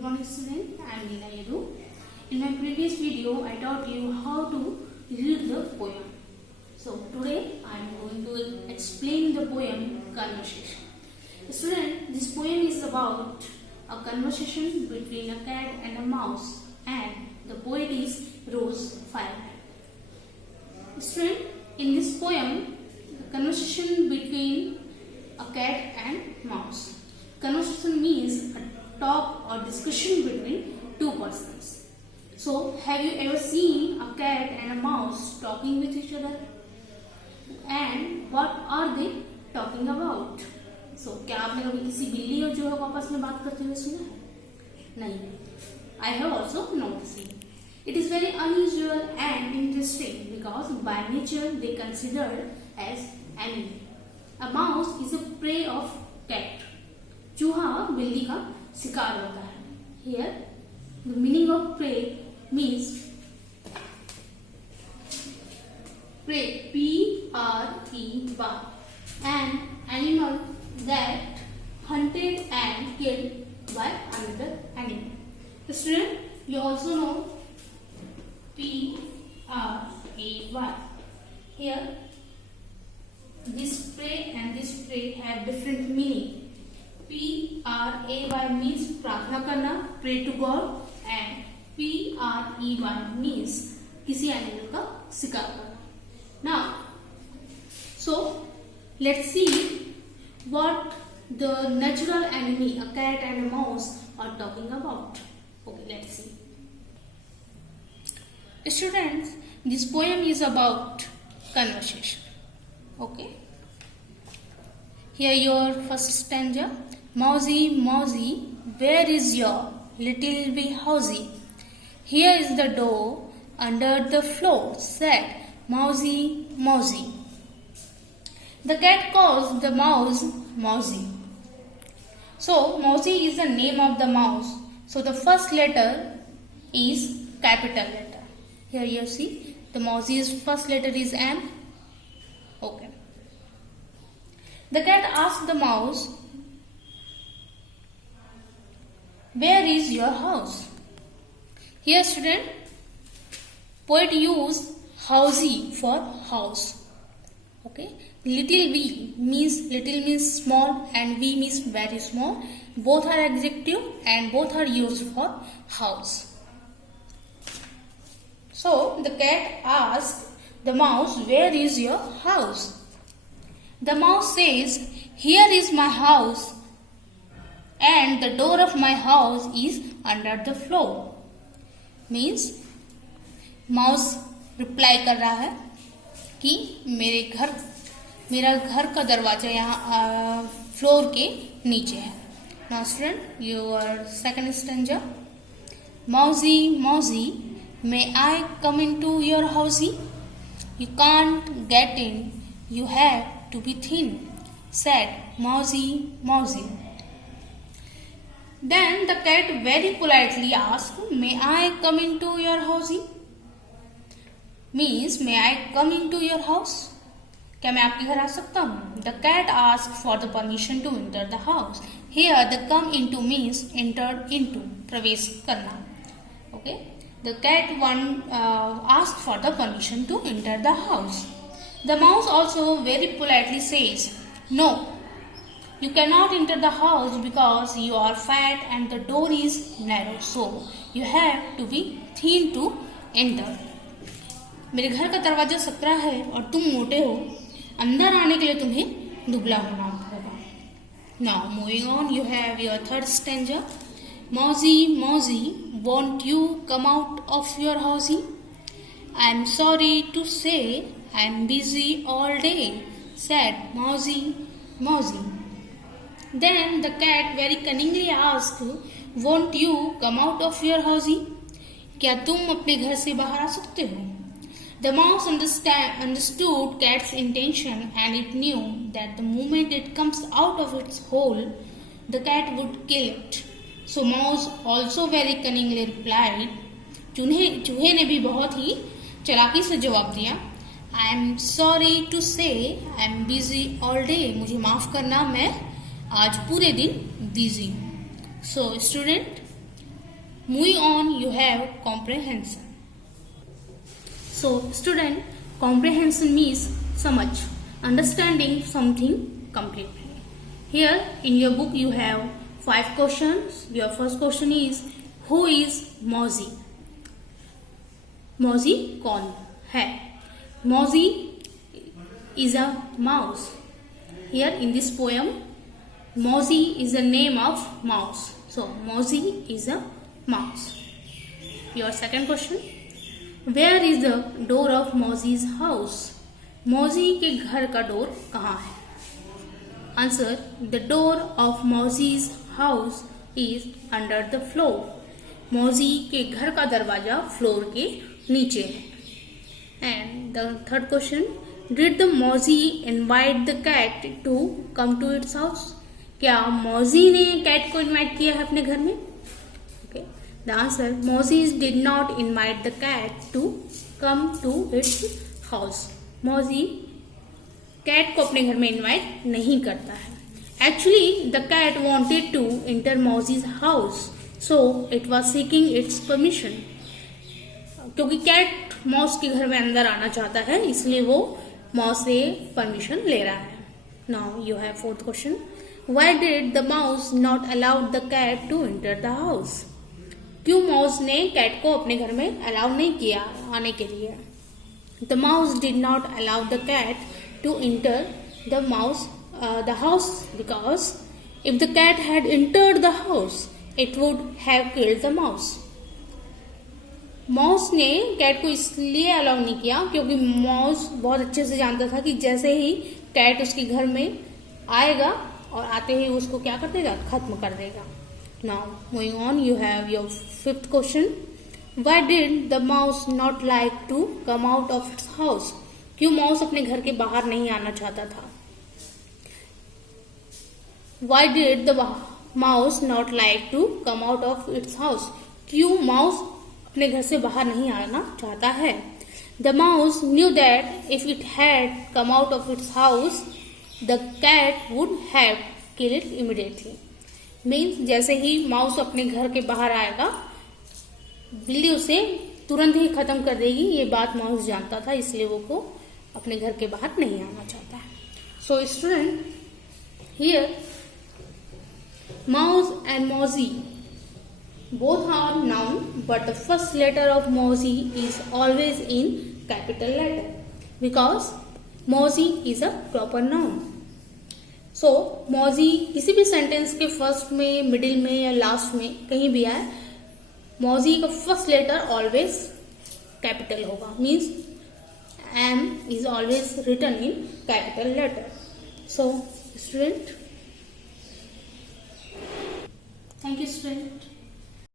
Good morning student, I am Neena Yadu. In my previous video, I taught you how to read the poem. So today I am going to explain the poem Conversation. Student, this poem is about a conversation between a cat and a mouse, and the poet is Rose Firelight. Student, in this poem, the conversation between a cat and mouse. Conversation means a talk or discussion between two persons. So, have you ever seen a cat and a mouse talking with each other? And what are they talking about? So, क्या आपने कभी किसी बिल्ली और चूहे को आपस में बात करते हुए सुना है? नहीं. I have also noticed. It is very unusual and interesting because by nature they considered as enemy. A mouse is a prey of cat. चूहा बिल्ली का शिकार होता है. Here, the meaning of prey means prey, P-R-E-Y, an animal that hunted and killed by another animal. Student, you also know P-R-A-Y. Here, this prey and this prey have different meaning. P-R-A-Y means प्रार्थना करना, pray to God, and P-R-E-Y means किसी animal का शिकार करना. Now, so let's see what the natural enemy, a cat and a mouse, are talking about. Okay, let's see. Students, this poem is about conversation. Okay. Here your first stanza. Mousy, Mousy, where is your little wee housey? Here is the door under the floor, said Mousy, Mousy. The cat calls the mouse Mousy. So, Mousy is the name of the mouse. So, the first letter is capital letter. Here you see, the Mousy's first letter is M. Okay. The cat asked the mouse, where is your house? Here student, poet use housey for house. Okay. Little v means small and v means very small. Both are adjective and both are used for house. So the cat asked the mouse, where is your house? The mouse says, here is my house, and the door of my house is under the floor. Means mouse reply कर रहा है कि मेरा घर का दरवाजा यहाँ floor के नीचे है. Now student, your second stanza. Mousy, Mousy, may I come into your housey? You can't get in, you have to be thin, said Mousy, Mousy. Then the cat very politely asked, may I come into your housey? Means, may I come into your house? क्या मैं आपके घर आ सकता हूँ? The cat asked for the permission to enter the house. Here the come into means entered into, प्रवेश करना. Okay. The cat asked for the permission to enter the house. The mouse also very politely says, no, you cannot enter the house because you are fat and the door is narrow. So you have to be thin to enter. मेरे घर का दरवाजा सकरा है और तुम मोटे हो. अंदर आने के लिए तुम्हें दुबला होना होगा. Now moving on, you have your third stanza. Mousy, Mousy, won't you come out of your housey? I am sorry to say I am busy all day, said Mousy, Mousy. Then the cat very cunningly asked, won't you come out of your housey? क्या तुम अपने घर से बाहर आ सकते हो? The mouse understood cat's intention and it knew that the moment it comes out of its hole, the cat would kill it. So mouse also very cunningly replied. चूहे ने भी बहुत ही चालाकी से जवाब दिया. I am sorry to say I am busy all day. मुझे माफ करना, मैं आज पूरे दिन बिजी हूँ. So student, Moving on, you have comprehension. So, student, comprehension means समझ, understanding something completely. Here in your book you have 5 questions. Your first question is, who is Mozzie? Mozzie कौन है? Mozzie is a mouse. Here in this poem, Mozzie is the name of mouse. So Mozzie is a mouse. Your second question, where is the door of Mozzie's house? Mozzie के घर का door कहाँ है? Answer, the door of Mozzie's house is under the floor. Mozzie के घर का दरवाजा floor के नीचे है. And the third question, did the Mozzie invite the cat to come to its house? क्या Mozzie ने कैट को इनवाइट किया है अपने घर में? Okay. The answer, Mozzie did not invite the cat to come to its house. Mozzie cat को अपने घर में इनवाइट नहीं करता है. Actually, the cat wanted to enter Mozzie's house, so it was seeking its permission. क्योंकि cat mouse के घर में अंदर आना चाहता है, इसलिए वो माउस से परमिशन ले रहा है. Now you have fourth question. Why did the mouse not allow the cat to enter the house? क्यों माउस ने कैट को अपने घर में अलाउ नहीं किया आने के लिए? The mouse did not allow the cat to enter the house because if the cat had entered the house, it would have killed the mouse. Mouse ने कैट को इसलिए अलाउ नहीं किया क्योंकि माउस बहुत अच्छे से जानता था कि जैसे ही कैट उसके घर में आएगा और आते ही उसको क्या कर देगा, खत्म कर देगा. Now moving on, you have your fifth question. Why did the mouse not like to come out of its house? क्यों माउस अपने घर के बाहर नहीं आना चाहता था? Why did the mouse not like to come out of its house? क्यों माउस अपने घर से बाहर नहीं आना चाहता है? The mouse knew that if it had come out of its house, the cat would have killed it immediately. Means जैसे ही माउस अपने घर के बाहर आएगा, बिल्ली उसे तुरंत ही खत्म कर देगी. ये बात माउस जानता था, इसलिए वो अपने घर के बाहर नहीं आना चाहता है. So student, here mouse and Mozzie both are noun, but the first letter of Mozzie is always in capital letter because Mozzie is a proper noun. So Mozzie किसी भी सेंटेंस के फर्स्ट में, मिडिल में या last में कहीं भी आए, Mozzie का फर्स्ट लेटर ऑलवेज कैपिटल होगा. Means M is always written in capital letter. So student, thank you student.